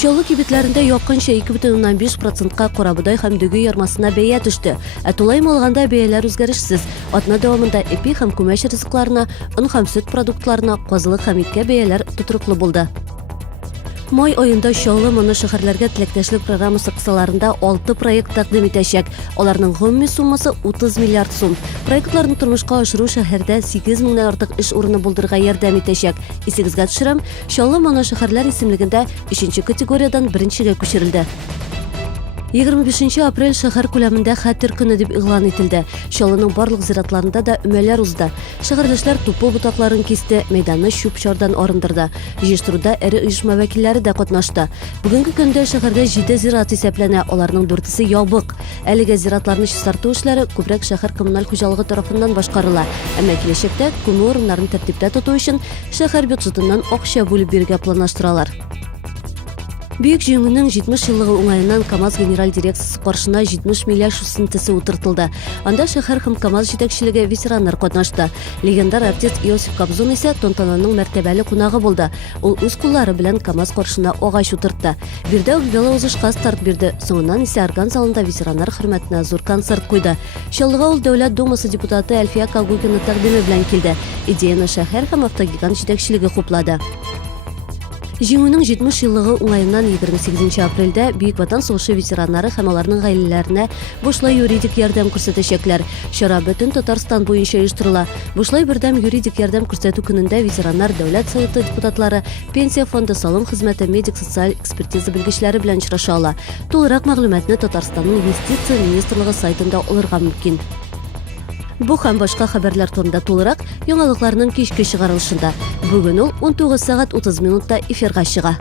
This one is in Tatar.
Шолу кибетләрендә якынча 2,5%-ка корабыдай һәм дөге ярмасына бәя төште. Тулай алганда бәяләр үзгәрешсез. Атна дәвамында эпи һәм күмәч ризыкларына, он һәм сөт продуктларына, казылык һәм иткә бәяләр тутырыклы булды. Май айында Шолу моны шәһәрләргә теләктәшлек программасы кысаларында 6 проект тәкъдим итәчәк. Аларның гомуми суммасы 30 миллиард сум. Проектларны тормышка ашыру шәһәрдә 8 меңнән артык эш урыны булдырырга ярдәм итәчәк. Исегезгә төшерәм, Шолу моны шәһәрләр исемлегендә 3нче категориядан 1нчегә күчерелде. 25 апрель шәһәр күләмендә хәтер көне дип игълан ителде. Шолуның барлык зиратларында да өмәләр узды. Шәһәрдәшләр тупы бутакларын кисте, мәйданны чүп-чардан арындырды. Җыештыруда эре оешма вәкилләре дә катнашты. Бүгенге көндә шәһәрдә 7 зират исәпләнә, аларның 4-се ябык. Әлегә зиратларны чистарту эшләре күбрәк шәһәр коммуналь хуҗалыгы тарафыннан башкарыла. Әмма киләчәктә күмү урыннарын тәртиптә тоту өчен шәһәр бюджетыннан акча бүлеп бирергә планлаштыралар. Бүйек җиңүнең 70 еллыгы уңаеннан КАМАЗ генераль дирекциясе каршына 70 миллион сүзентесе утыртылды. Анда шәһәр һәм КАМАЗ җитәкчелеге ветераннар катнашты. Легендар артист Иосиф Кобзон исә тантананың мәртәбәле кунагы булды. Ул үз куллары белән КАМАЗ каршына агач утыртты. Бирдә үк велоузышка старт бирде. Соңыннан исә орган залында ветераннар хөрмәтенә зур концерт куйды. Чаллыга ул Дәүләт думасы депутаты Әлфия Кагуйкина тәкъдиме белән килде. Идеяны шәһәр һәм автогигант җитәкчелеге хуплады. Җиңүнең 70 еллыгы уңаеннан 28 апрельдә Бөек Ватан сугышы ветераннары һәм аларның гаиләләренә бушлай юридик ярдәм күрсәтәчәкләр. Чара бөтен Татарстан буенча оештырыла. Бушлай бердәм юридик ярдәм күрсәтү көнендә ветераннар Дәүләт советы депутатлары, пенсия фонды, салым хезмәте, медик-социаль экспертиза белгечләре белән очраша ала. Тулырак мәгълүматны Татарстанның инвестиция министрлыгы сайтында алырга мөмкин. Бу һәм башка хәбәрләр турында тулырак яңалыкларның кичке чыгарылышында. Бүген ул 19 сәгать 30 минутта эфирга чыга.